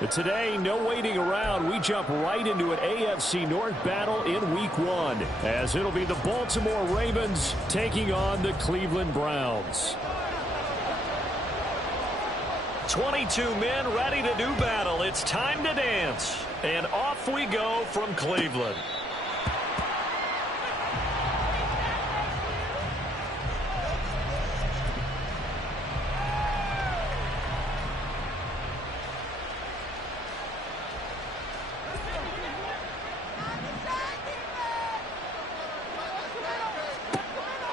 But today, no waiting around. We jump right into an AFC North battle in Week 1, as it'll be the Baltimore Ravens taking on the Cleveland Browns. 22 men ready to do battle. It's time to dance. And off we go from Cleveland.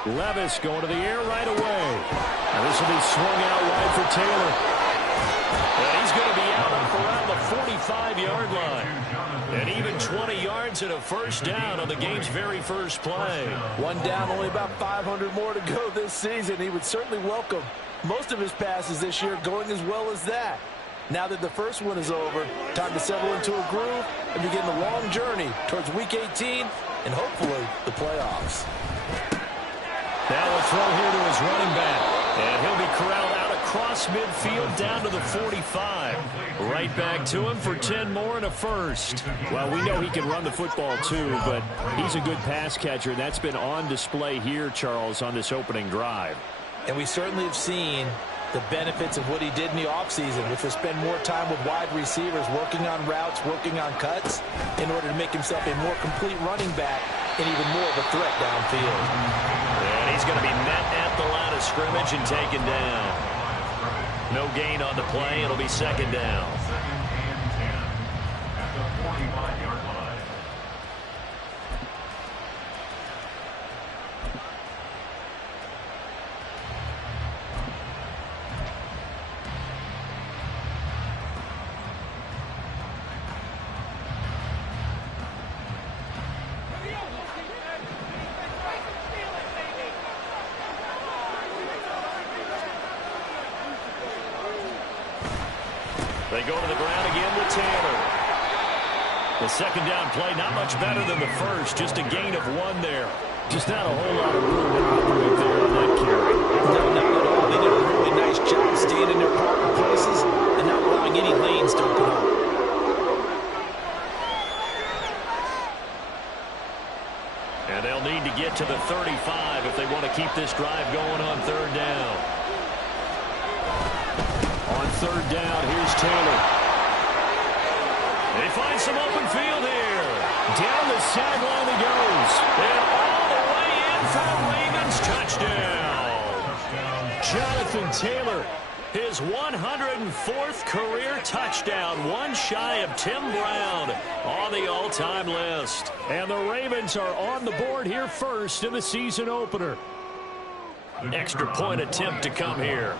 Levis going to the air right away. And this will be swung out wide for Taylor. And he's going to be out up around the 45-yard line. And even 20 yards and a first down on the game's very first play. One down, only about 500 more to go this season. He would certainly welcome most of his passes this year going as well as that. Now that the first one is over, time to settle into a groove and begin the long journey towards Week 18 and hopefully the playoffs. Now a throw here to his running back. And he'll be corralled out across midfield down to the 45. Right back to him for 10 more and a first. Well, we know he can run the football too, but he's a good pass catcher. That's been on display here, Charles, on this opening drive. And we certainly have seen the benefits of what he did in the offseason, which was spend more time with wide receivers, working on routes, working on cuts, in order to make himself a more complete running back and even more of a threat downfield. And he's going to be met at the line of scrimmage and taken down. No gain on the play. It'll be second down. They go to the ground again with Taylor. The second down play, not much better than the first. Just a gain of 1 there. Just not a whole lot of room to operate there on that carry. No, not at all. They did a really nice job staying in their proper places and not allowing any lanes to open up. And they'll need to get to the 35 if they want to keep this drive going on third down. On third down, here's Taylor. They find some open field here. Down the sideline he goes. And all the way in for a Ravens touchdown. Jonathan Taylor, his 104th career touchdown, one shy of Tim Brown on the all-time list. And the Ravens are on the board here first in the season opener. Extra point attempt to come here.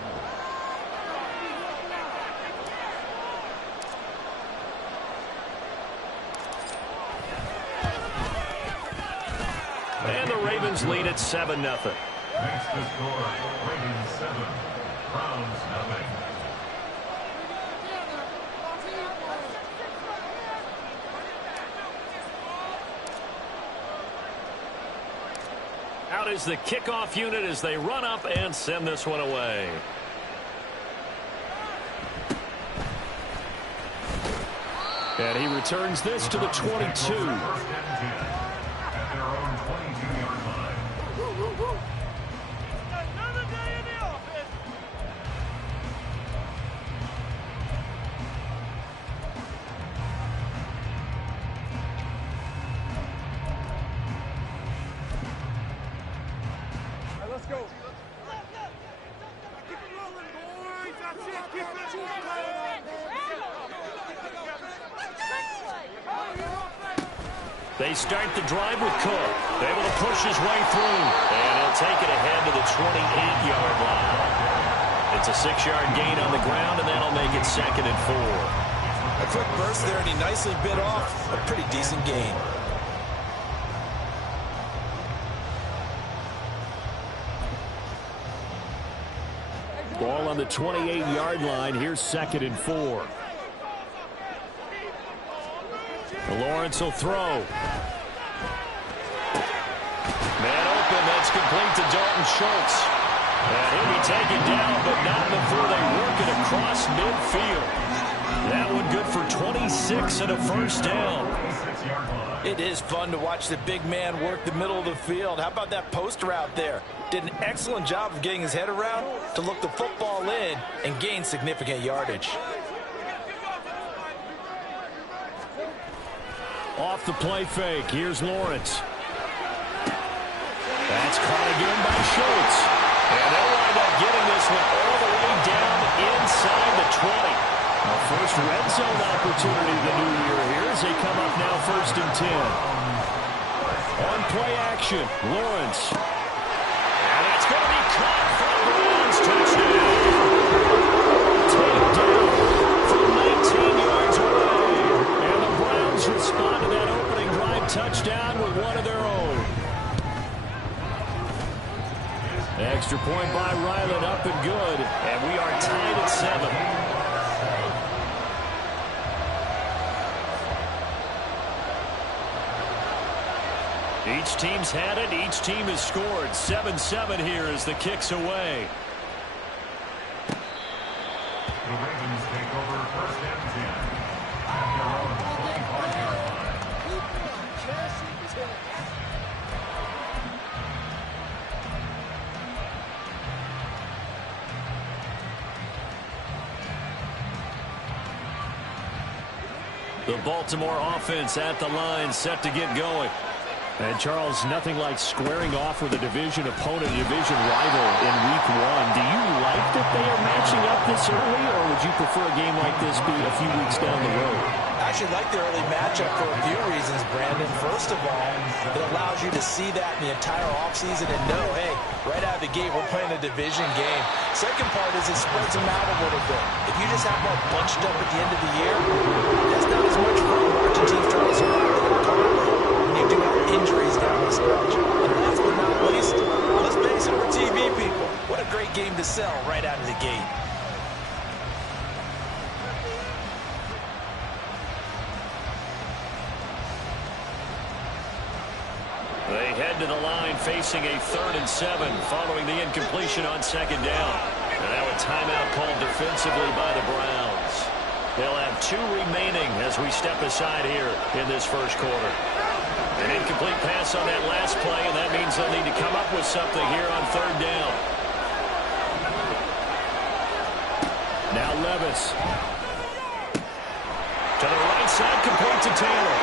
And the Ravens lead at 7-0. Makes the score, Ravens 7, Browns 0. Out is the kickoff unit as they run up and send this one away. And he returns this to the 22. They start the drive with Cook. Able to push his way through. And he'll take it ahead to the 28-yard line. It's a 6-yard gain on the ground, and that'll make it 2nd and 4. A quick burst there, and he nicely bit off a pretty decent gain. Ball on the 28-yard line. Here's 2nd and 4. Lawrence will throw. Man open, that's complete to Dalton Schultz. And he'll be taken down, but not before they work it across midfield. That one good for 26 and a first down. It is fun to watch the big man work the middle of the field. How about that post route there? Did an excellent job of getting his head around to look the football in and gain significant yardage. Off the play fake, here's Lawrence. That's caught again by Schultz. And they'll wind up getting this one all the way down inside the 20. A first red zone opportunity the new year here as they come up now 1st and 10. On play action, Lawrence. And that's going to be caught for a Browns touchdown. Take down from 19 yards away. And the Browns respond to that opening drive touchdown with one of their own. Extra point by Ryland, up and good. And we are tied at 7. Each team's had it. Each team has scored. 7-7 here as the kick's away. The Ravens take over 1st and 10. At their own 25-yard line. The Baltimore offense at the line, set to get going. And Charles, nothing like squaring off with a division opponent, a division rival in week 1. Do you like that they are matching up this early, or would you prefer a game like this be a few weeks down the road? I actually like the early matchup for a few reasons, Brandon. First of all, it allows you to see that in the entire offseason and know, hey, right out of the gate, we're playing a division game. Second part is it spreads them out a little bit. If you just have them all bunched up at the end of the year, that's not as much fun watching teams try to survive when you do have injuries down the stretch. And last but not least, let's face it, we're TV people. What a great game to sell right out of the gate. They head to the line facing a 3rd and 7 following the incompletion on 2nd down. And now a timeout called defensively by the Browns. They'll have 2 remaining as we step aside here in this first quarter. An incomplete pass on that last play, and that means they'll need to come up with something here on 3rd down. Now Levis. To the right side, complete to Taylor.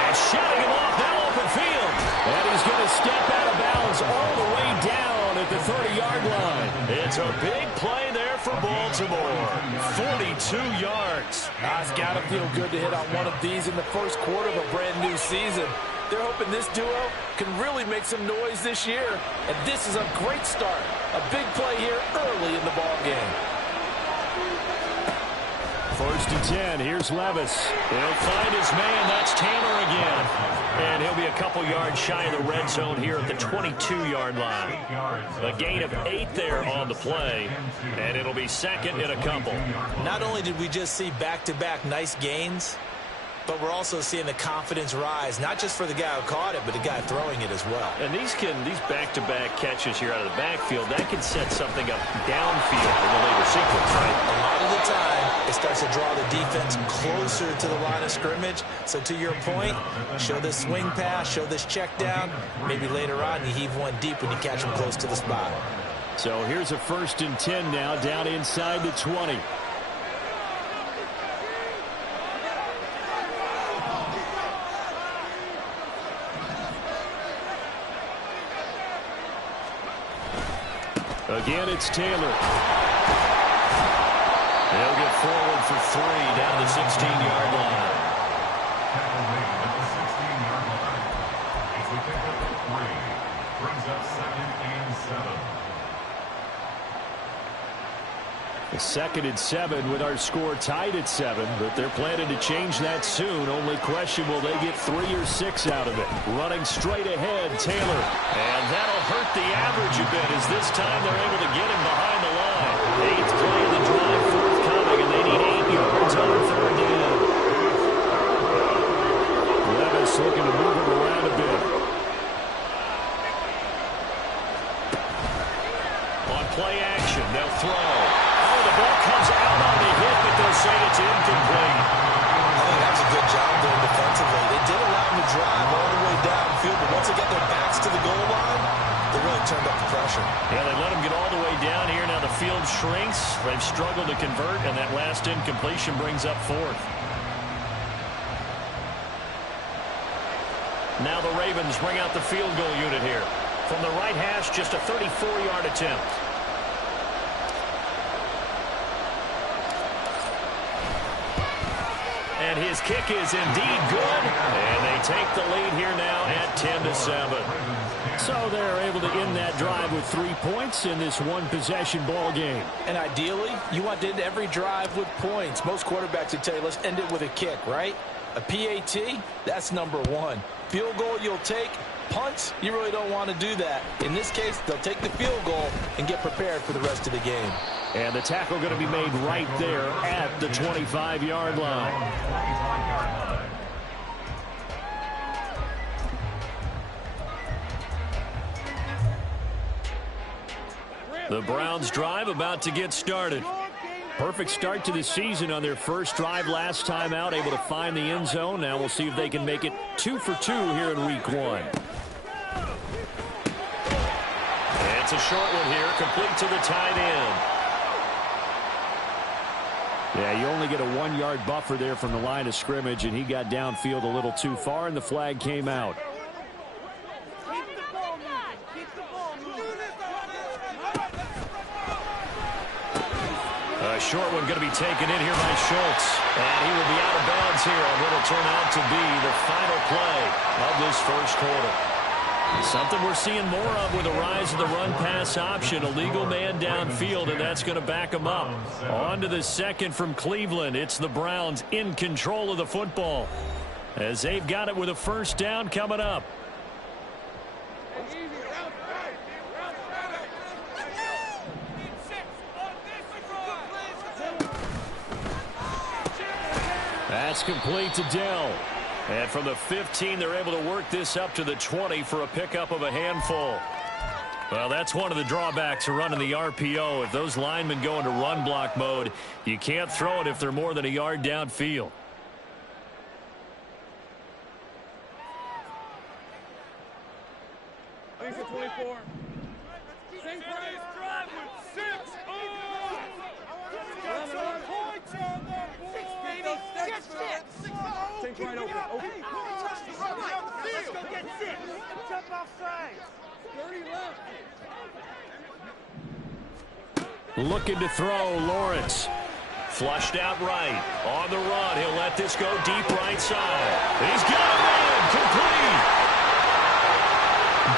And shutting him off now open field. And he's going to step out of bounds all the way down at the 30-yard line. It's a big play there for Baltimore. 42 yards. It's got to feel good to hit on one of these in the first quarter of a brand-new season. They're hoping this duo can really make some noise this year. And this is a great start. A big play here early in the ball game. 1st and 10. Here's Levis. He'll find his man. That's Taylor again. And he'll be a couple yards shy of the red zone here at the 22-yard line. A gain of 8 there on the play. And it'll be 2nd and a couple. Not only did we just see back-to-back nice gains, but we're also seeing the confidence rise, not just for the guy who caught it, but the guy throwing it as well. And these back-to-back catches here out of the backfield, that can set something up downfield in the later sequence, right? A lot of the time, it starts to draw the defense closer to the line of scrimmage. So to your point, show this swing pass, show this check down. Maybe later on, you heave one deep when you catch them close to the spot. So here's a 1st and 10 now, down inside the 20. Again, it's Taylor. They'll get forward for 3 down the 16-yard line. Tackle made at the 16-yard line. As we pick up at 3. Brings up 2nd and 7. 2nd and 7 with our score tied at 7, but they're planning to change that soon. Only question, will they get 3 or 6 out of it? Running straight ahead, Taylor. And that'll hurt the average a bit as this time they're able to get him behind the line. 8th play of the drive forthcoming, and they need 8 yards on 3rd down. Levis looking to move him around a bit. On play action, they'll throw. The ball comes out on the hit, but they'll say it's incomplete. shrinks. They've struggled to convert, and that last incompletion brings up fourth. Now the Ravens bring out the field goal unit here. From the right hash, just a 34-yard attempt. And his kick is indeed good. And they take the lead here now at 10-7. So they're able to end that drive with 3 points in this one-possession ball game. And ideally, you want to end every drive with points. Most quarterbacks would tell you, let's end it with a kick, right? A PAT, that's number one. Field goal you'll take. Punts, you really don't want to do that. In this case, they'll take the field goal and get prepared for the rest of the game. And the tackle going to be made right there at the 25-yard line. The Browns drive about to get started. Perfect start to the season on their first drive last time out, able to find the end zone. Now we'll see if they can make it 2 for 2 here in week 1. It's a short one here, complete to the tight end. Yeah, you only get a 1-yard buffer there from the line of scrimmage, and he got downfield a little too far, and the flag came out. A short one going to be taken in here by Schultz. And he will be out of bounds here on what will turn out to be the final play of this first quarter. Something we're seeing more of with the rise of the run-pass option. A legal man downfield, and that's going to back him up. On to the second from Cleveland. It's the Browns in control of the football, as they've got it with a first down coming up. That's complete to Dell. And from the 15, they're able to work this up to the 20 for a pickup of a handful. Well, that's one of the drawbacks of running the RPO. If those linemen go into run block mode, you can't throw it if they're more than a yard downfield. Thanks for 24. Same price. Drive with 6. Points on the board. Take right open. Let's go get 6. Jump offside. 30 left. Looking to throw, Lawrence. Flushed out right. On the run. He'll let this go deep right side. He's got it in. Complete.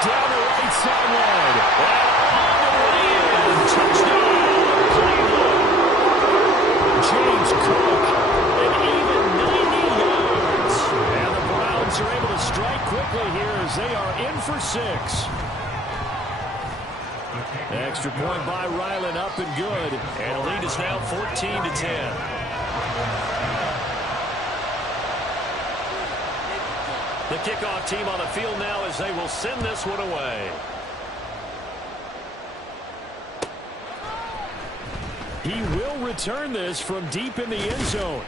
Down the right sideline. And all the way in. Touchdown, Cleveland. James Cook. An even 90 yards. And the Browns are able to strike quickly here as they are in for 6. Extra point by Ryland, up and good. And the lead is now 14-10. The kickoff team on the field now as they will send this one away. He will return this from deep in the end zone.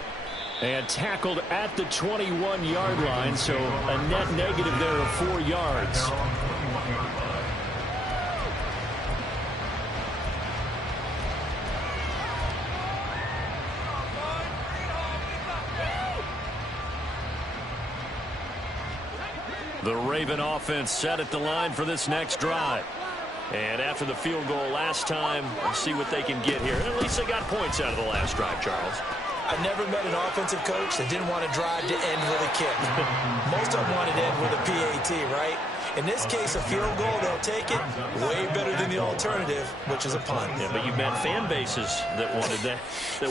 And tackled at the 21-yard line, so a net negative there of 4 yards. The Raven offense set at the line for this next drive. And after the field goal last time, let's see what they can get here. At least they got points out of the last drive, Charles. I've never met an offensive coach that didn't want to drive to end with a kick. Most of them wanted to end with a PAT, right? In this case, a field goal, they'll take it way better than the alternative, which is a punt. Yeah, but you've met fan bases that wanted that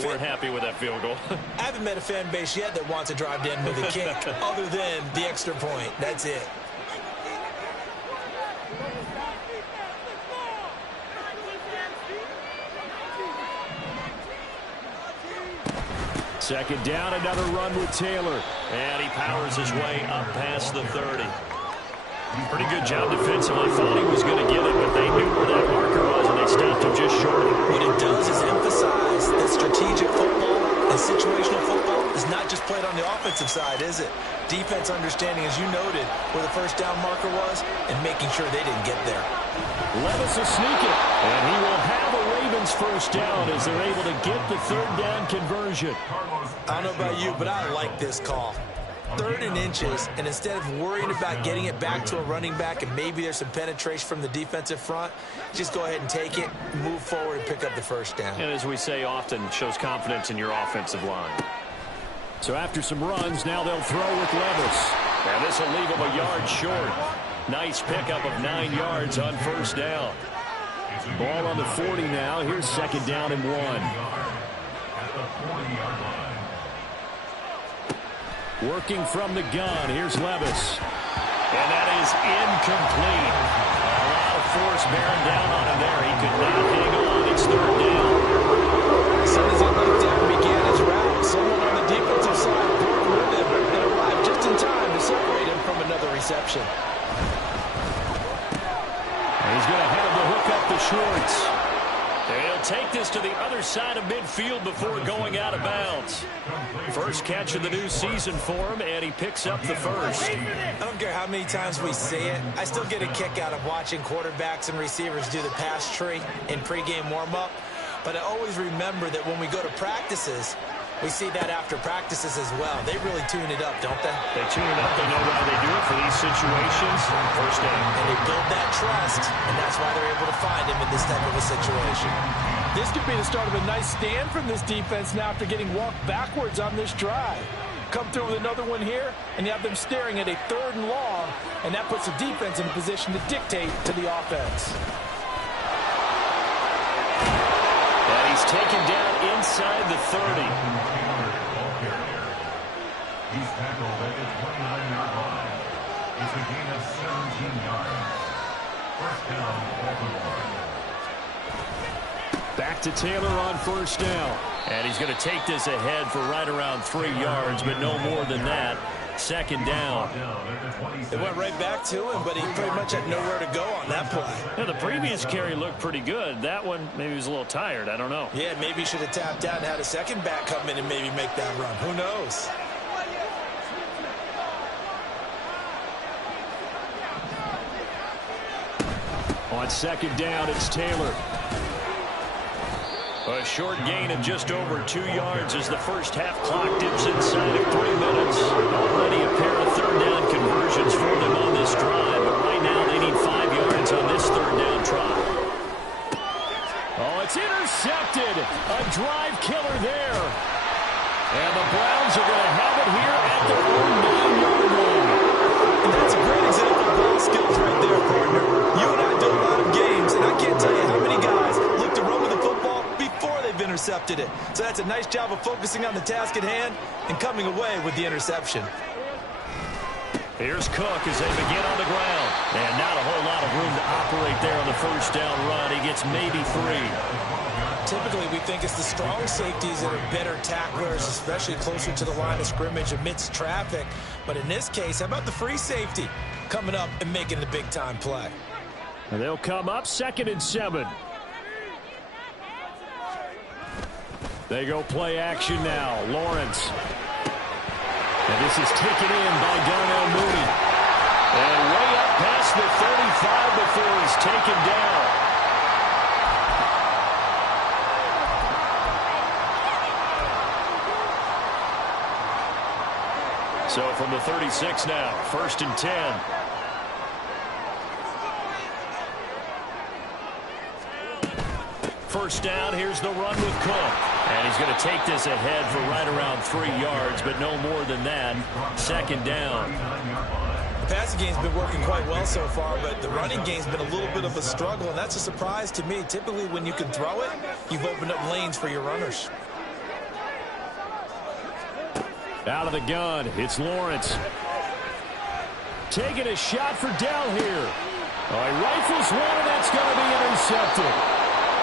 weren't happy with that field goal. I haven't met a fan base yet that wants to drive to end with a kick other than the extra point. That's it. Second down, another run with Taylor. And he powers his way up past the 30. Pretty good job defensively. Thought he was going to get it, but they knew where that marker was, and they stopped him just short. What it does is emphasize that strategic football and situational football is not just played on the offensive side, is it? Defense understanding, as you noted, where the first down marker was and making sure they didn't get there. Levis will sneak it, and he will have a Raven Ravens first down as they're able to get the third down conversion. I don't know about you, but I like this call. 3rd and inches, and instead of worrying about getting it back to a running back and maybe there's some penetration from the defensive front, just go ahead and take it, move forward, and pick up the first down. And as we say often, shows confidence in your offensive line. So after some runs, now they'll throw with Levis. And this will leave him a yard short. Nice pickup of 9 yards on first down. Ball on the 40 now. Here's 2nd down and 1. At the 40-yard line. Working from the gun. Here's Levis. And that is incomplete. A lot of force bearing down on him there. He could not hang on. It's 3rd down. As soon as he looked down and began his route, someone on the defensive side broke with him and arrived just in time to separate him from another reception. And he's going to have to hook up the shorts. They'll take this to the other side of midfield before going out of bounds. First catch of the new season for him, and he picks up the first. I don't care how many times we see it. I still get a kick out of watching quarterbacks and receivers do the pass tree in pregame warm-up. But I always remember that when we go to practices, we see that after practices as well. They really tune it up, don't they? They tune it up. They know why they do it for these situations. First down. And they build that trust, and that's why they're able to find him in this type of a situation. This could be the start of a nice stand from this defense now after getting walked backwards on this drive. Come through with another one here, and you have them staring at a 3rd and long, and that puts the defense in a position to dictate to the offense. And he's taken down inside the 30. He's tackled at the 29-yard line. It's a gain of 17 yards. First down, Baltimore. Back to Taylor on first down. And he's going to take this ahead for right around 3 yards, but no more than that. 2nd down. It went right back to him, but he pretty much had nowhere to go on that play. Yeah, the previous carry looked pretty good. That one, maybe he was a little tired. I don't know. Yeah, maybe he should have tapped out and had a second back come in and maybe make that run. Who knows? On 2nd down, it's Taylor. A short gain of just over 2 yards as the first half clock dips inside of 3 minutes. Already a pair of 3rd down conversions for them on this drive, but right now they need 5 yards on this 3rd down try. Oh, it's intercepted. A drive killer there. And the Browns are going to have it here at their own 9-yard line. And that's a great example of ball skills right there, partner. You and I do a lot of games, and I can't tell you how many guys look to run with the football before they've intercepted it. So that's a nice job of focusing on the task at hand and coming away with the interception. Here's Cook as they begin on the ground. And not a whole lot of room to operate there on the first down run. He gets maybe 3. Typically, we think it's the strong safeties that are better tacklers, especially closer to the line of scrimmage amidst traffic. But in this case, how about the free safety coming up and making the big-time play? And they'll come up 2nd and 7. They go play action now. Lawrence. And this is taken in by Darnell Mooney. And way up past the 35 before he's taken down. So from the 36 now, 1st and 10. First down, here's the run with Cook. And he's going to take this ahead for right around 3 yards, but no more than that. 2nd down. The passing game's been working quite well so far, but the running game's been a little bit of a struggle, and that's a surprise to me. Typically, when you can throw it, you've opened up lanes for your runners. Out of the gun, it's Lawrence. Taking a shot for Dell here. Oh, he rifles one, and that's going to be intercepted.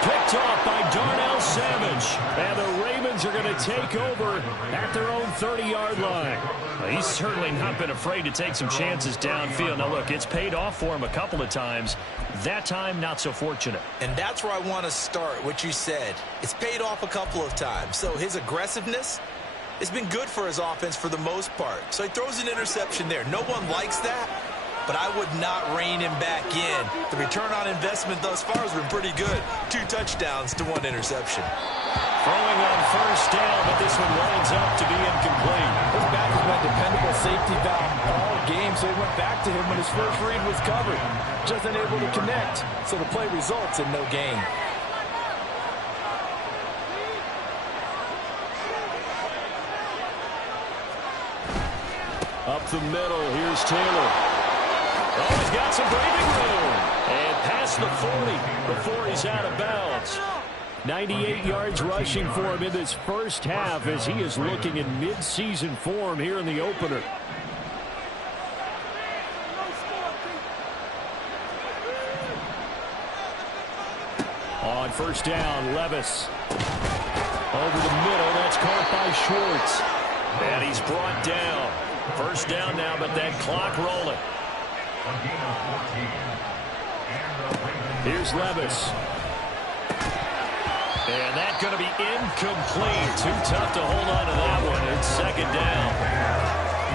Picked off by Darnell Savage. And the Ravens are going to take over at their own 30-yard line. Well, he's certainly not been afraid to take some chances downfield. Now, look, it's paid off for him a couple of times. That time, not so fortunate. And that's where I want to start, what you said. It's paid off a couple of times. So his aggressiveness has been good for his offense for the most part. So he throws an interception there. No one likes that. but I would not rein him back in. The return on investment thus far has been pretty good. 2 touchdowns to 1 interception. Throwing on first down, but this one winds up to be incomplete. His back has been a dependable safety valve all game, so he went back to him when his first read was covered. Just unable to connect, so the play results in no gain. Up the middle, here's Taylor. Oh, he's got some breathing room. And past the 40 before he's out of bounds. 98 yards rushing for him in this first half as he is looking in mid-season form here in the opener. On first down, Levis. Over the middle, that's caught by Schwartz. And he's brought down. First down now, but that clock rolling. Here's Levis. And that's going to be incomplete. Too tough to hold on to that one. It's second down.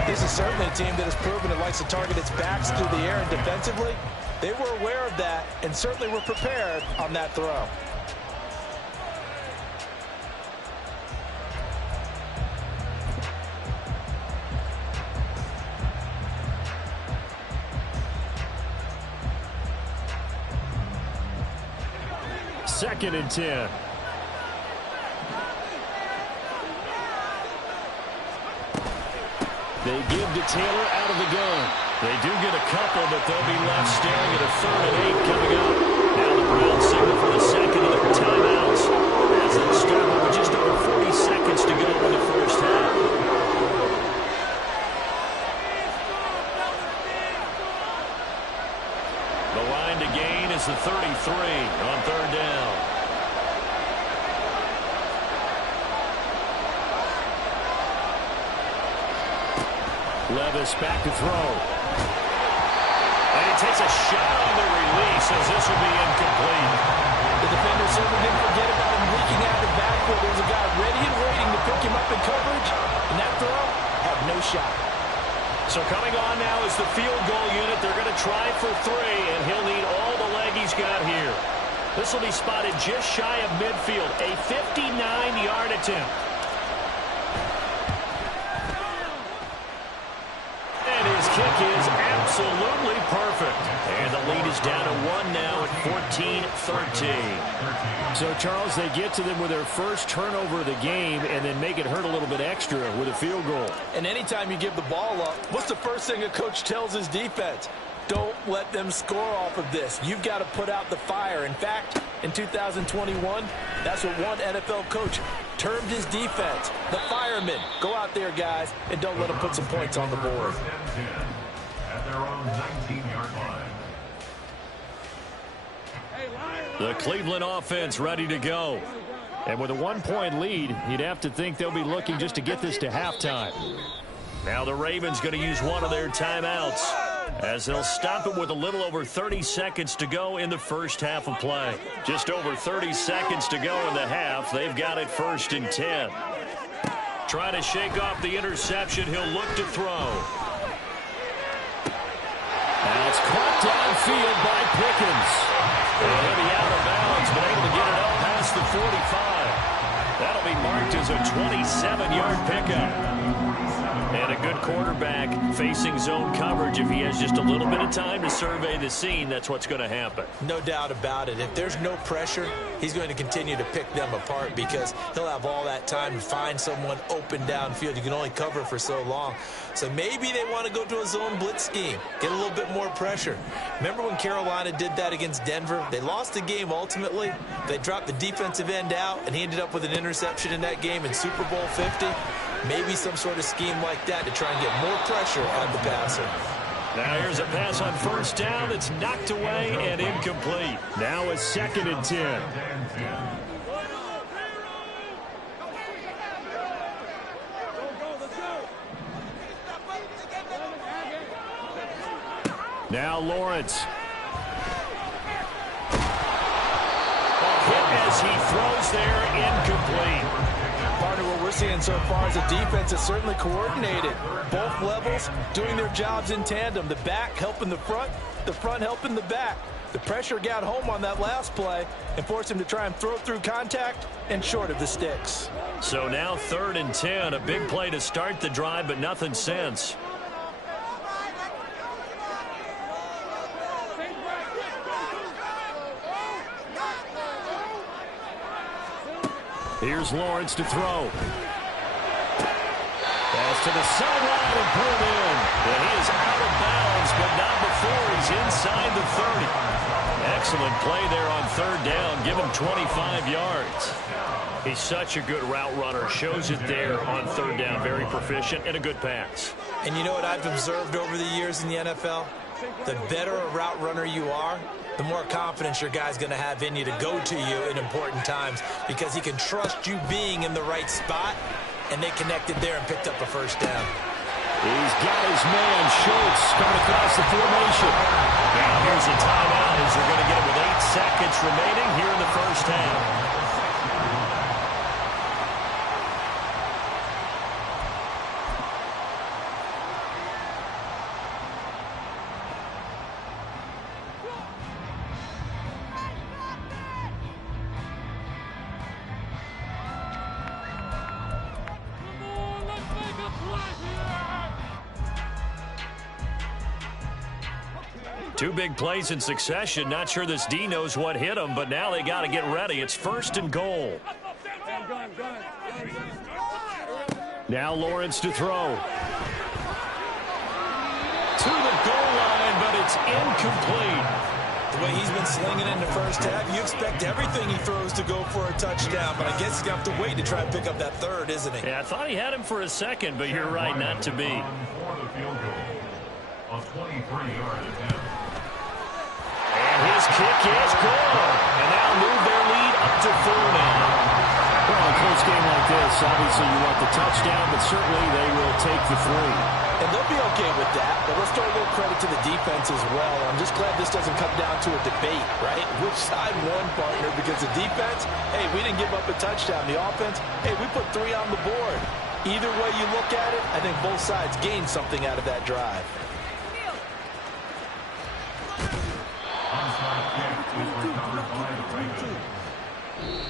This is certainly a team that has proven it likes to target its backs through the air, and defensively, they were aware of that and certainly were prepared on that throw. Second and 10. They give to Taylor out of the gun. They do get a couple, but they'll be left staring at a 3rd and 8 coming up. Now the Browns signal for the second of their timeouts as they'll start with just over 40 seconds to go in the first half. The line to gain is the 33 on 3rd down. Levis back to throw. And he takes a shot on the release as this will be incomplete. The defender certainly didn't forget about him leaking out of the backfield. There was a guy ready and waiting to pick him up in coverage, and that throw had no shot. So coming on now is the field goal unit. They're going to try for 3, and he'll need all the leg he's got here. This will be spotted just shy of midfield, a 59-yard attempt. Kick is absolutely perfect. And the lead is down to 1 now at 14-13. So, Charles, they get to them with their first turnover of the game and then make it hurt a little bit extra with a field goal. And anytime you give the ball up, what's the first thing a coach tells his defense? Don't let them score off of this. You've got to put out the fire. In fact, in 2021, that's what one NFL coach termed his defense. The firemen. Go out there, guys, and don't let them put some points on the board. At their own 19-yard line. The Cleveland offense ready to go. And with a 1-point lead, you'd have to think they'll be looking just to get this to halftime. Now the Ravens going to use one of their timeouts as they'll stop it with a little over 30 seconds to go in the first half of play. Just over 30 seconds to go in the half. They've got it 1st and 10. Trying to shake off the interception. He'll look to throw. Now it's caught downfield by Pickens. And he'll be out of bounds, but able to get it up past the 45. That'll be marked as a 27-yard pickup. And a good quarterback facing zone coverage. If he has just a little bit of time to survey the scene, that's what's going to happen. No doubt about it. If there's no pressure, he's going to continue to pick them apart because he'll have all that time to find someone open downfield. You can only cover for so long. So maybe they want to go to a zone blitz scheme, get a little bit more pressure. Remember when Carolina did that against Denver? They lost the game ultimately. They dropped the defensive end out, and he ended up with an interception in that game in Super Bowl 50. Maybe some sort of scheme like that to try and get more pressure on the passer. Now here's a pass on first down that's knocked away and incomplete. Now it's 2nd and 10. Now Lawrence. A hit as he throws there, incomplete. Partner, we're we're seeing so far is the defense is certainly coordinated. Both levels doing their jobs in tandem. The back helping the front helping the back. The pressure got home on that last play and forced him to try and throw through contact and short of the sticks. So now 3rd and 10, a big play to start the drive, but nothing since. Here's Lawrence to throw. Pass to the sideline and pulled in. And he is out of bounds, but not before he's inside the 30. Excellent play there on 3rd down. Give him 25 yards. He's such a good route runner. Shows it there on 3rd down. Very proficient and a good pass. And you know what I've observed over the years in the NFL? The better a route runner you are, the more confidence your guy's going to have in you to go to you in important times because he can trust you being in the right spot, and they connected there and picked up a 1st down. He's got his man, Schultz, coming across the formation. Now here's a timeout as they're going to get it with 8 seconds remaining here in the 1st half. Two big plays in succession. Not sure this D knows what hit him, but now they got to get ready. It's 1st and goal. Now Lawrence to throw. To the goal line, but it's incomplete. The way he's been slinging in the 1st half, you expect everything he throws to go for a touchdown, but I guess he's going to have to wait to try and pick up that 3rd, isn't he? Yeah, I thought he had him for a second, but you're right, not to be. For the field goal, a 23-yard attempt. And his kick is good. And that'll move their lead up to 4 now. Well, in a close game like this, obviously you want the touchdown, but certainly they will take the 3. And they'll be okay with that, but let's throw a little credit to the defense as well. I'm just glad this doesn't come down to a debate, right? Which side won, partner? Because the defense, hey, we didn't give up a touchdown. The offense, hey, we put 3 on the board. Either way you look at it, I think both sides gained something out of that drive.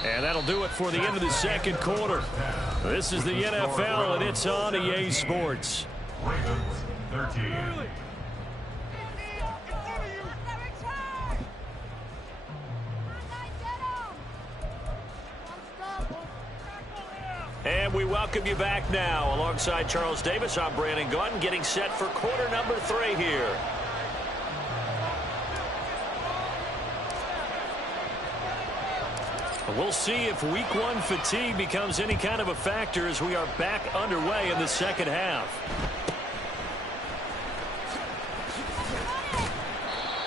And that'll do it for the end of the 2nd quarter. This is the NFL, and it's on EA Sports. Ravens 13. And we welcome you back now. Alongside Charles Davis, I'm Brandon Gaudin, getting set for quarter number 3 here. We'll see if week 1 fatigue becomes any kind of a factor as we are back underway in the 2nd half.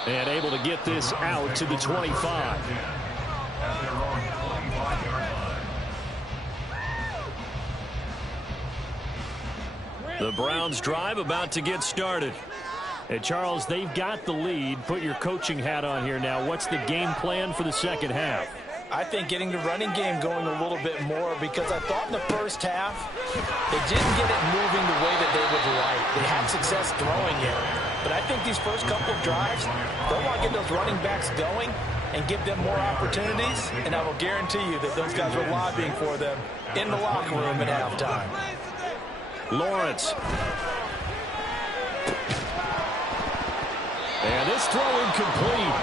And able to get this out to the 25. The Browns drive about to get started. Hey, Charles, they've got the lead. Put your coaching hat on here now. What's the game plan for the 2nd half? I think getting the running game going a little bit more because I thought in the 1st half they didn't get it moving the way that they would like. They had success throwing it. But I think these first couple of drives, they'll want to get those running backs going and give them more opportunities. And I will guarantee you that those guys were lobbying for them in the locker room at halftime. Lawrence. And this throw incomplete.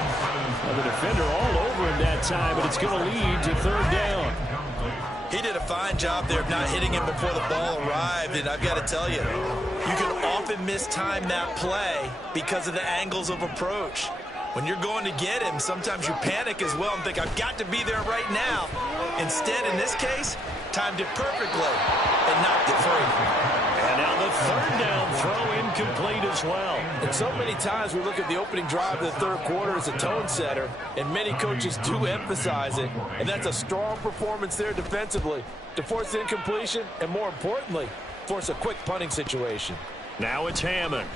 And the defender all over him that time, but it's going to lead to 3rd down. He did a fine job there of not hitting him before the ball arrived, and I've got to tell you, you can often mistime that play because of the angles of approach. When you're going to get him, sometimes you panic as well and think, I've got to be there right now. Instead, in this case, timed it perfectly and knocked it free. And now the 3rd down throw incomplete as well. And so many times we look at the opening drive of the 3rd quarter as a tone setter, and many coaches do emphasize it. And that's a strong performance there defensively to force the incompletion and, more importantly, force a quick punting situation. Now it's Hammond.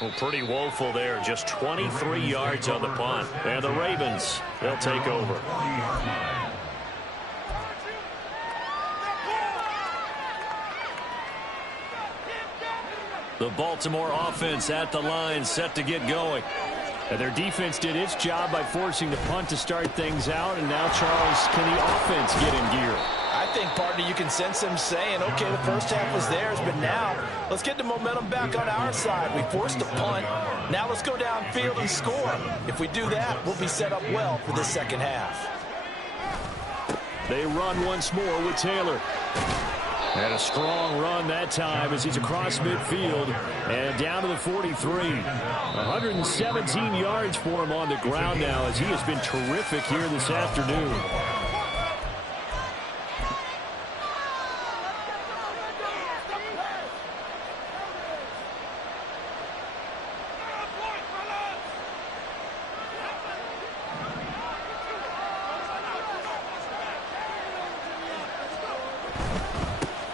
Well, pretty woeful there. Just 23 yards on the punt. And the Ravens, they'll take over. The Baltimore offense at the line, set to get going. And their defense did its job by forcing the punt to start things out. And now, Charles, can the offense get in gear? I think, partner, you can sense them saying, okay, the first half was theirs, but now let's get the momentum back on our side. We forced a punt. Now let's go downfield and score. If we do that, we'll be set up well for the second half. They run once more with Taylor. And a strong run that time as he's across midfield and down to the 43. 117 yards for him on the ground now as he has been terrific here this afternoon.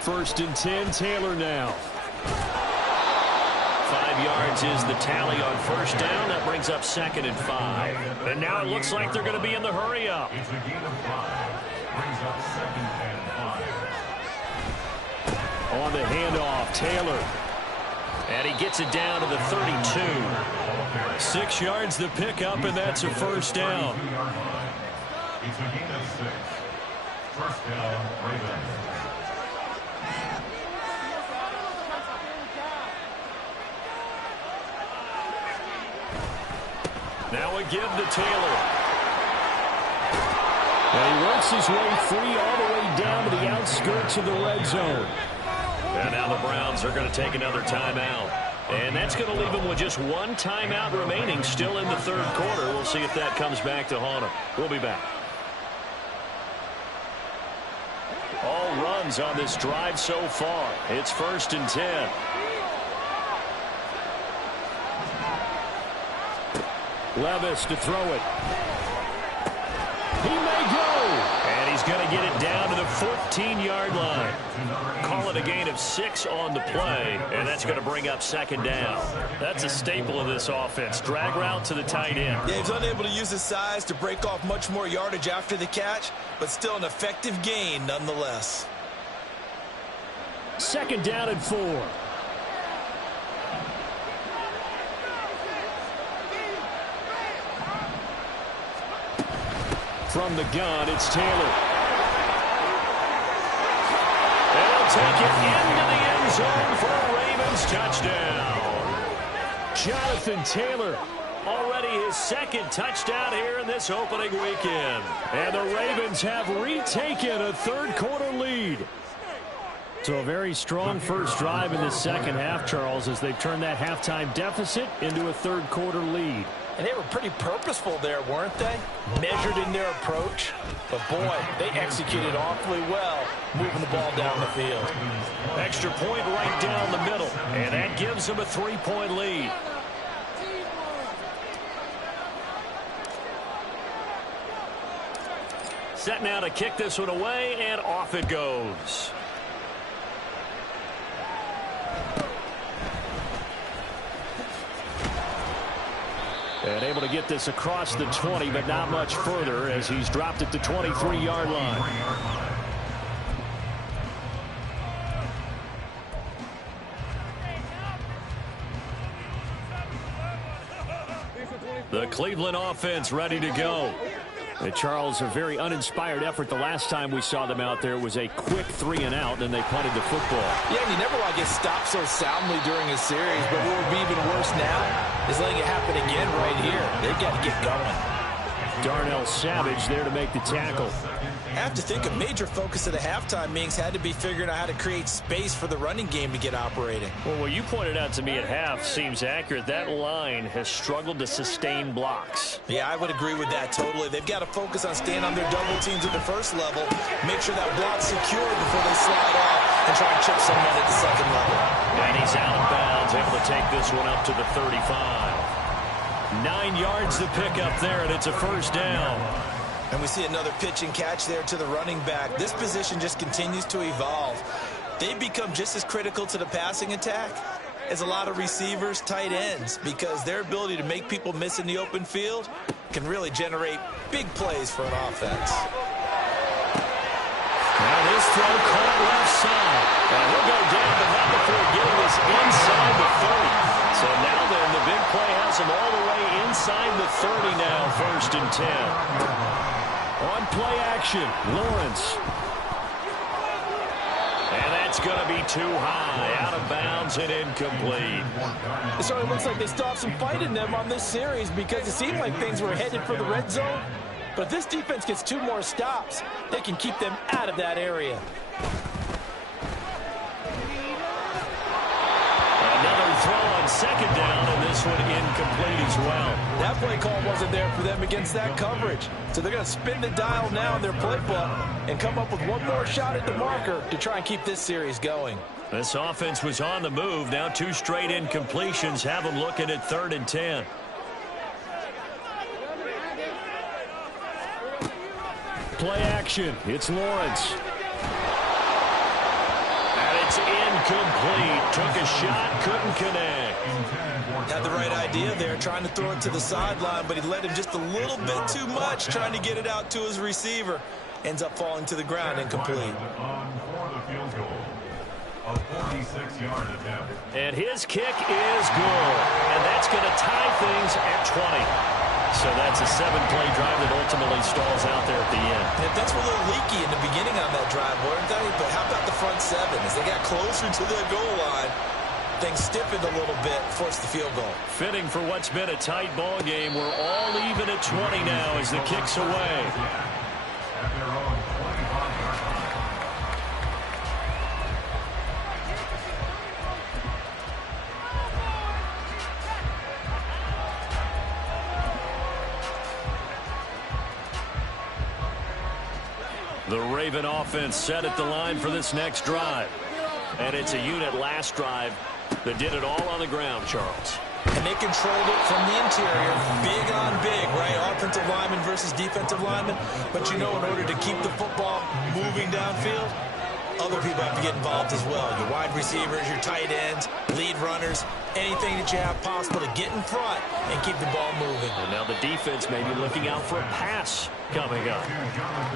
First and 10, Taylor now. 5 yards is the tally on first down. That brings up 2nd and 5. And now it looks like they're going to be in the hurry up. It's a gain of 5. Brings up 2nd and 5. On the handoff, Taylor. And he gets it down to the 32. 6 yards the pickup, and that's a first down. It's a gain of 6. First down, Ravens. Now a give to Taylor. And he works his way free all the way down to the outskirts of the red zone. And now the Browns are going to take another timeout. And that's going to leave them with just one timeout remaining still in the third quarter. We'll see if that comes back to haunt them. We'll be back. All runs on this drive so far. It's 1st and 10. Levis to throw it. He may go. And he's going to get it down to the 14-yard line. Call it a gain of 6 on the play, and that's going to bring up 2nd down. That's a staple of this offense. Drag route to the tight end. Yeah, he's unable to use his size to break off much more yardage after the catch, but still an effective gain nonetheless. 2nd down and 4. From the gun, it's Taylor. They'll take it into the end zone for a Ravens touchdown. Jonathan Taylor. Already his 2nd touchdown here in this opening weekend. And the Ravens have retaken a third quarter lead. So a very strong first drive in the second half, Charles, as they've turned that halftime deficit into a third quarter lead. And they were pretty purposeful there, weren't they? Measured in their approach. But, boy, they executed awfully well moving the ball down the field. Extra point right down the middle. And that gives them a 3-point lead. Set now to kick this one away, and off it goes. And able to get this across the 20, but not much further as he's dropped it to 23-yard line. The Cleveland offense ready to go. Charles, a very uninspired effort. The last time we saw them out there was a quick 3-and-out, and they punted the football. Yeah, and you never want to get stopped so soundly during a series, but what would be even worse now is letting it happen again right here. They've got to get going. Darnell Savage there to make the tackle. I have to think a major focus of the halftime meetings had to be figuring out how to create space for the running game to get operating. Well, what you pointed out to me at half seems accurate. That line has struggled to sustain blocks. Yeah, I would agree with that totally. They've got to focus on staying on their double teams at the first level, make sure that block's secure before they slide off and try and chip someone at the second level. And he's out of bounds, able to take this one up to the 35. 9 yards to pick up there, and it's a first down. And we see another pitch and catch there to the running back. This position just continues to evolve. They've become just as critical to the passing attack as a lot of receivers, tight ends, because their ability to make people miss in the open field can really generate big plays for an offense. Now this throw caught left side. And he'll go down, but not before getting this inside the 10. On play action, Lawrence. And that's going to be too high, out of bounds and incomplete. It certainly looks like they still have some fight in them on this series because it seemed like things were headed for the red zone. But if this defense gets 2 more stops, they can keep them out of that area. Another throw on second down, and this one incomplete as well. That play call wasn't there for them against that coverage. So they're going to spin the dial now in their playbook and come up with one more shot at the marker to try and keep this series going. This offense was on the move. Now 2 straight incompletions have them looking at 3rd and 10. Play action, it's Lawrence. And it's incomplete. Took a shot, couldn't connect. Had the right idea there, trying to throw it to the sideline, but he let him just a little bit too much, trying to get it out to his receiver. Ends up falling to the ground, incomplete. On for the field goal. A 46-yard attempt. And his kick is good. And that's going to tie things at 20. So that's a 7-play drive that ultimately stalls out there at the end. And things were a little leaky in the beginning on that drive, weren't they? But how about the front 7? As they got closer to the goal line, things stiffened a little bit, forced the field goal. Fitting for what's been a tight ball game. We're all even at 20 now as the kick's away. At their own 25-yard line. The Raven offense set at the line for this next drive. And it's a unit last drive that did it all on the ground, Charles. And they controlled it from the interior, big on big, right? Offensive lineman versus defensive lineman. But you know, in order to keep the football moving downfield, other people have to get involved as well. Your wide receivers, your tight ends, lead runners, anything that you have possible to get in front and keep the ball moving. And now the defense may be looking out for a pass coming up.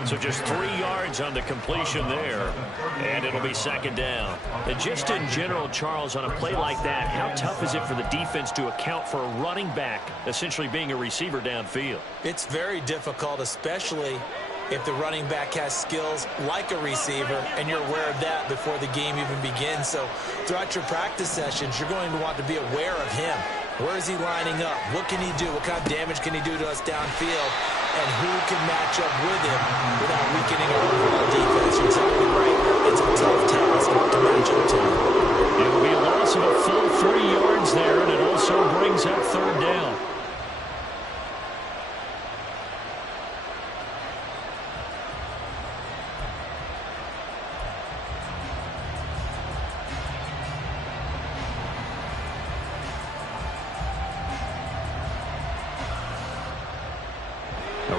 So just 3 yards on the completion there, and it'll be second down. And just in general, Charles, on a play like that, how tough is it for the defense to account for a running back essentially being a receiver downfield? It's very difficult, especially if the running back has skills like a receiver, and you're aware of that before the game even begins. So throughout your practice sessions, you're going to want to be aware of him. Where is he lining up? What can he do? What kind of damage can he do to us downfield? And who can match up with him without weakening our overall defense? You're exactly right. It's a tough task to match up to him. It will be a loss of a full 3 yards there, and it also brings up third down.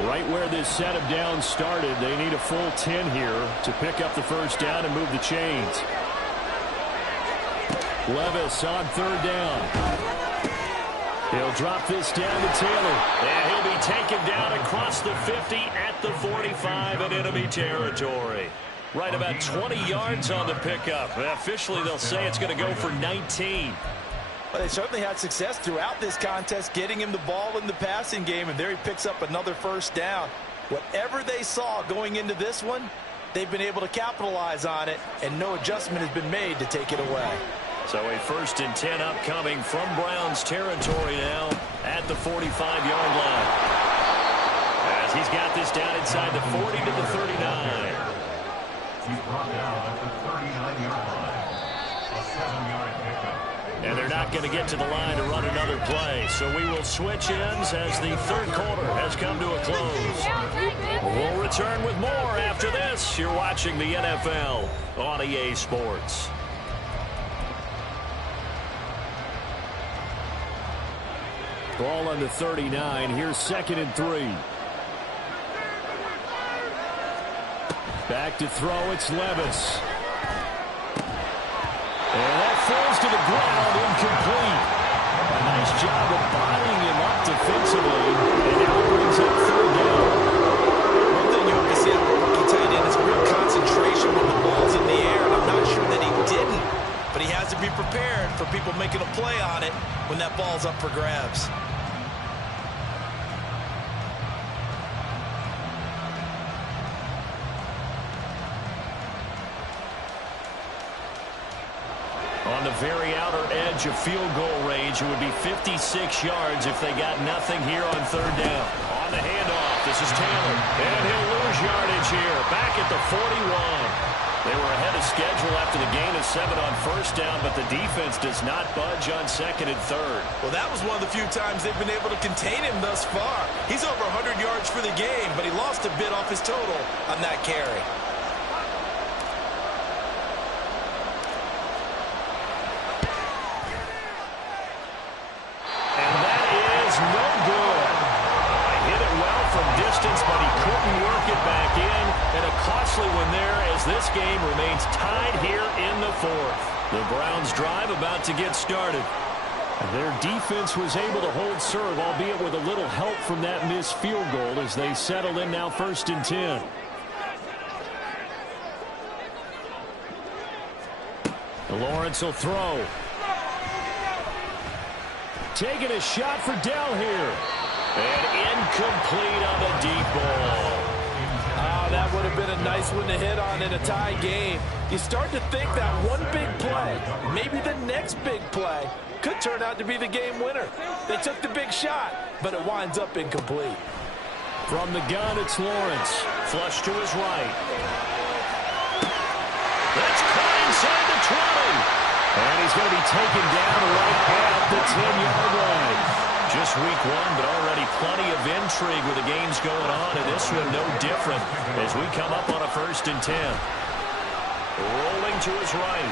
Right where this set of downs started, they need a full 10 here to pick up the first down and move the chains. Levis on third down. He'll drop this down to Taylor. And he'll be taken down across the 50 at the 45 in enemy territory. Right about 20 yards on the pickup. Officially, they'll say it's going to go for 19. Well, they certainly had success throughout this contest, getting him the ball in the passing game, and there he picks up another first down. Whatever they saw going into this one, they've been able to capitalize on it, and no adjustment has been made to take it away. So a 1st and 10 upcoming from Browns territory now at the 45-yard line. As he's got this down inside the 40 to the 39. He's brought down at the 39-yard line. A 7-yard pickup. And they're not going to get to the line to run another play. So we will switch ends as the third quarter has come to a close. We'll return with more after this. You're watching the NFL on EA Sports. Ball on the 39. Here's 2nd and 3. Back to throw. It's Levis. And that falls to the ground, incomplete. A nice job of bodying him up defensively, and now brings up third down. One thing you have to see out of a rookie tight end is real concentration when the ball's in the air, and I'm not sure that he didn't, but he has to be prepared for people making a play on it when that ball's up for grabs. On the very outer edge of field goal range, it would be 56 yards if they got nothing here on third down. On the handoff, this is Taylor. And he'll lose yardage here, back at the 41. They were ahead of schedule after the gain of 7 on first down, but the defense does not budge on second and third. Well, that was one of the few times they've been able to contain him thus far. He's over 100 yards for the game, but he lost a bit off his total on that carry. And that is no good. Hit it well from distance, but he couldn't work it back in. And a costly one there as this game remains tied here in the fourth. The Browns drive about to get started. Their defense was able to hold serve, albeit with a little help from that missed field goal as they settle in now 1st and 10. Lawrence will throw. Taking a shot for Dell here. And incomplete on the deep ball. That would have been a nice one to hit on in a tie game. You start to think that one big play, maybe the next big play, could turn out to be the game winner. They took the big shot, but it winds up incomplete. From the gun, it's Lawrence. Flush to his right. That's caught inside the 20. And he's going to be taken down right at the 10-yard line. Just week one, but already plenty of intrigue with the games going on, and this one no different as we come up on a 1st and 10. Rolling to his right.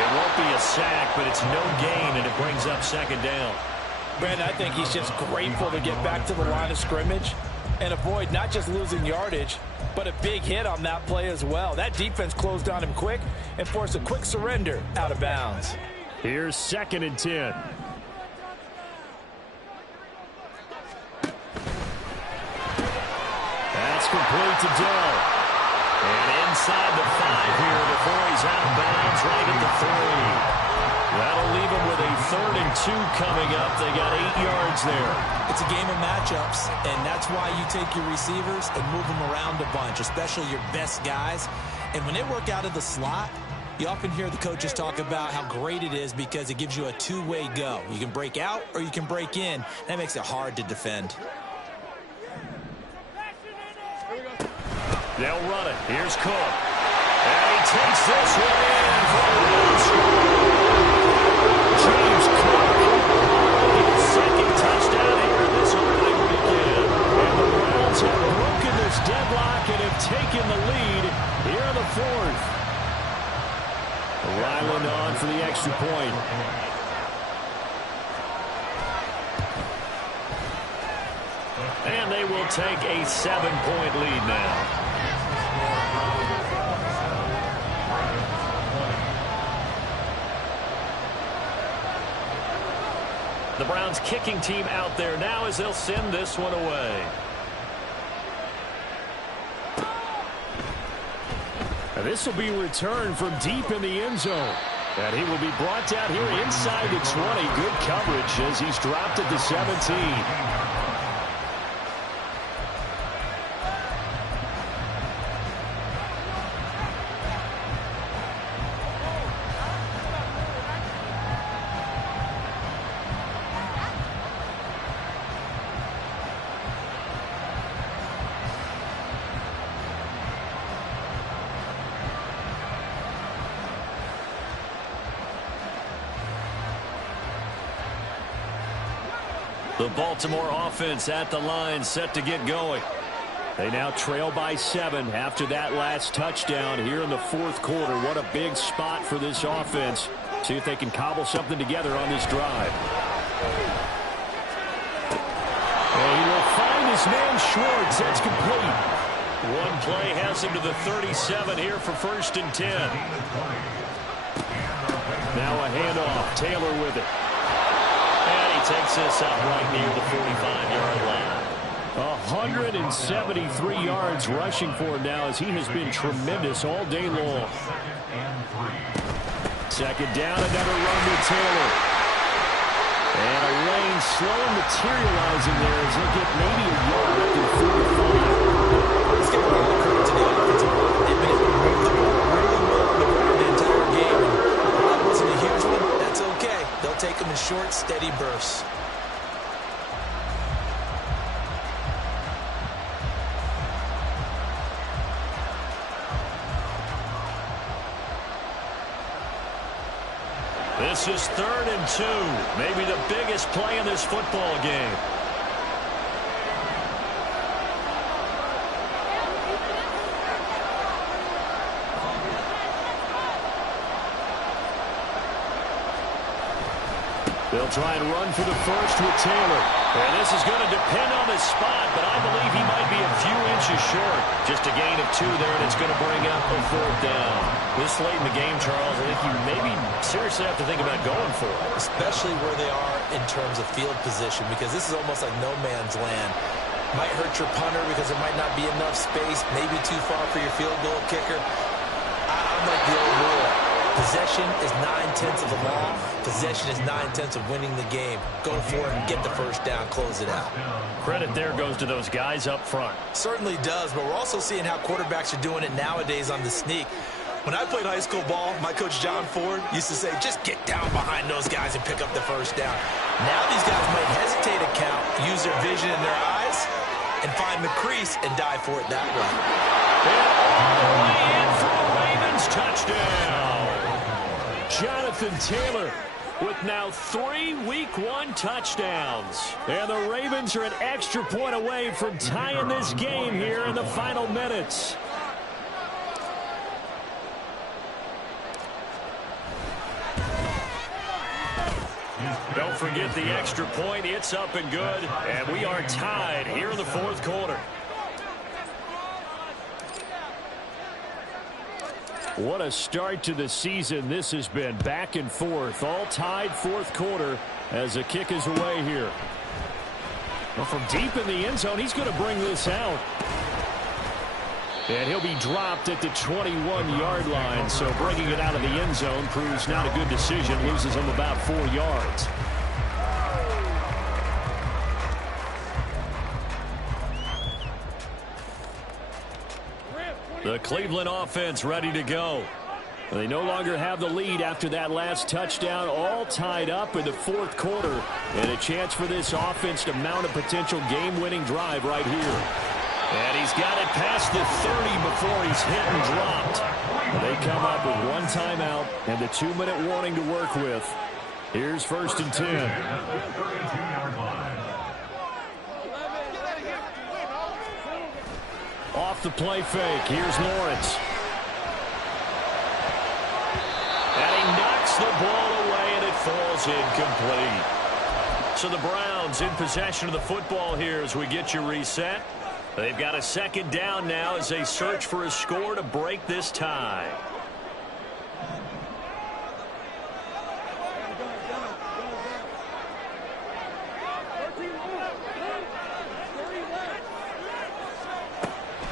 It won't be a sack, but it's no gain, and it brings up 2nd down. Brandon, I think he's just grateful to get back to the line of scrimmage and avoid not just losing yardage, but a big hit on that play as well. That defense closed on him quick and forced a quick surrender out of bounds. Here's 2nd and 10. That's complete to Dell. And inside the 5 here before he's out of bounds right at the 3. That'll leave him with a 3rd and 2 coming up. They got 8 yards there. It's a game of matchups, and that's why you take your receivers and move them around a bunch, especially your best guys. And when they work out of the slot, you often hear the coaches talk about how great it is because it gives you a two-way go. You can break out or you can break in. That makes it hard to defend. They'll run it. Here's Cook. And he takes this one in for a long score. James Cook. His 2nd touchdown here in this opening weekend. And the Browns have broken this deadlock and have taken the lead here in the 4th. Ryland on for the extra point. And they will take a 7-point lead now. The Browns kicking team out there now as they'll send this one away. And this will be returned from deep in the end zone. And he will be brought down here inside the 20. Good coverage as he's dropped at the 17. The Baltimore offense at the line, set to get going. They now trail by 7 after that last touchdown here in the 4th quarter. What a big spot for this offense. See if they can cobble something together on this drive. And he will find his man Schwartz. That's complete. One play has him to the 37 here for 1st and 10. Now a handoff. Taylor with it. And he takes this up right near the 45-yard line. 173 yards rushing for him now as he has been tremendous all day long. 2nd down, another run with Taylor. And a lane slowly materializing there as he'll get maybe a yard up to the 45. Let's give a lot of credit to the offensive line. They've been able to move the ball really well on the ground the entire game. short, steady bursts. This is 3rd and 2. Maybe the biggest play in this football game. They'll try and run for the first with Taylor. And this is going to depend on the spot, but I believe he might be a few inches short. Just a gain of 2 there, and it's going to bring up a 4th down. This late in the game, Charles, I think you maybe seriously have to think about going for it. Especially where they are in terms of field position, because this is almost like no man's land. Might hurt your punter because there might not be enough space, maybe too far for your field goal kicker. I'm like the old rule. Possession is 9/10 of the law. Possession is 9/10 of winning the game. Go for it and get the first down, close it out. Credit there goes to those guys up front. Certainly does, but we're also seeing how quarterbacks are doing it nowadays on the sneak. When I played high school ball, my coach John Ford used to say, just get down behind those guys and pick up the first down. Now these guys might hesitate to count, use their vision in their eyes, and find the crease and dive for it that way. And all the way in for a Ravens touchdown. Jonathan Taylor with now 3 Week 1 touchdowns. And the Ravens are an extra point away from tying this game here in the final minutes. Don't forget the extra point. It's up and good. And we are tied here in the 4th quarter. What a start to the season this has been. Back and forth. All tied 4th quarter as the kick is away here. Well, from deep in the end zone, he's going to bring this out. And he'll be dropped at the 21-yard line. So bringing it out of the end zone proves not a good decision. Loses him about 4 yards. The Cleveland offense ready to go. They no longer have the lead after that last touchdown, all tied up in the 4th quarter. And a chance for this offense to mount a potential game-winning drive right here. And he's got it past the 30 before he's hit and dropped. They come up with 1 timeout and the 2-minute warning to work with. Here's 1st and 10. Off the play fake. Here's Lawrence. And he knocks the ball away, and it falls incomplete. So the Browns in possession of the football here as we get you reset. They've got a 2nd down now as they search for a score to break this tie.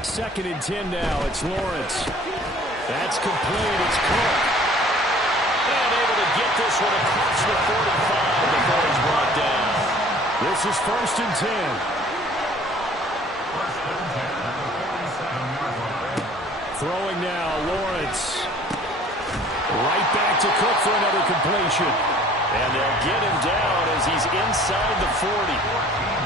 Second and 10 now. It's Lawrence. That's complete. It's Cook. And able to get this one across the 45 before he's brought down. This is 1st and 10. Throwing now, Lawrence. Right back to Cook for another completion. And they'll get him down as he's inside the 40.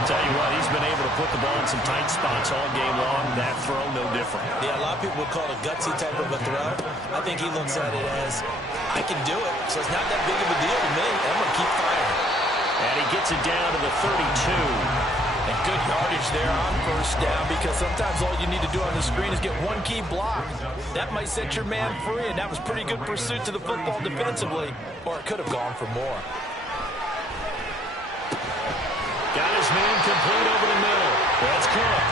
Tell you what, he's been able to put the ball in some tight spots all game long. That throw, no different. Yeah, a lot of people would call it a gutsy type of a throw. I think he looks at it as, I can do it, so it's not that big of a deal to me. I'm going to keep firing. And he gets it down to the 32. And good yardage there on 1st down, because sometimes all you need to do on the screen is get 1 key block. That might set your man free, and that was pretty good pursuit to the football defensively, or it could have gone for more. Got his man complete over the middle. That's Cook.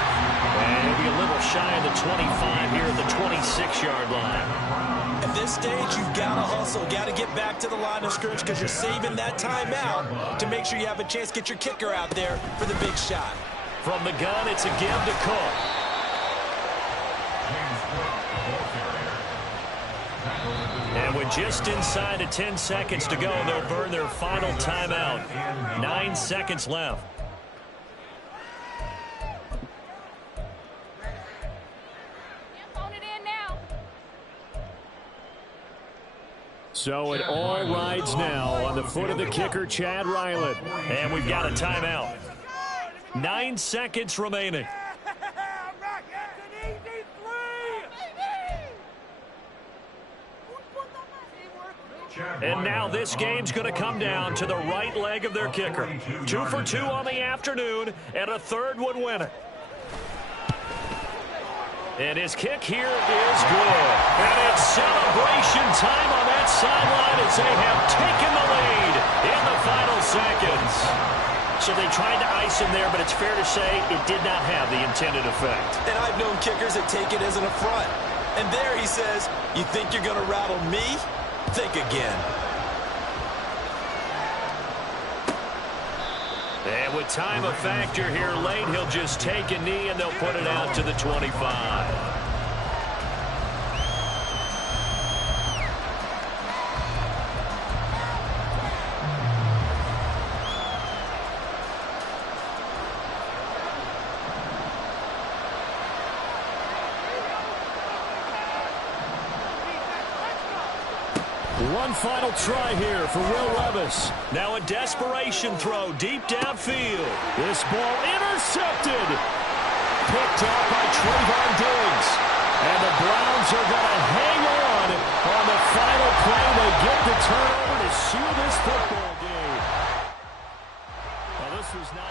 And he'll be a little shy of the 25 here at the 26-yard line. At this stage, you've got to hustle. Got to get back to the line of scrimmage because you're saving that timeout to make sure you have a chance to get your kicker out there for the big shot. From the gun, it's a give to Cook. And with just inside of 10 seconds to go, they'll burn their final timeout. 9 seconds left. So it all rides now on the foot of the kicker, Chad Ryland. And we've got a timeout. 9 seconds remaining. And now this game's going to come down to the right leg of their kicker. 2 for 2 on the afternoon, and a third would win it. And his kick here is good. And it's celebration time on that sideline as they have taken the lead in the final seconds. So they tried to ice him there, but it's fair to say it did not have the intended effect. And I've known kickers that take it as an affront. And there he says, you think you're going to rattle me? Think again. And with time a factor here late, he'll just take a knee and they'll put it out to the 25. One final try here for Will Levis. Now a desperation throw deep downfield. This ball intercepted. Picked up by Trayvon Diggs. And the Browns are going to hang on the final play. They get the turnover to seal this football game. Well, this was not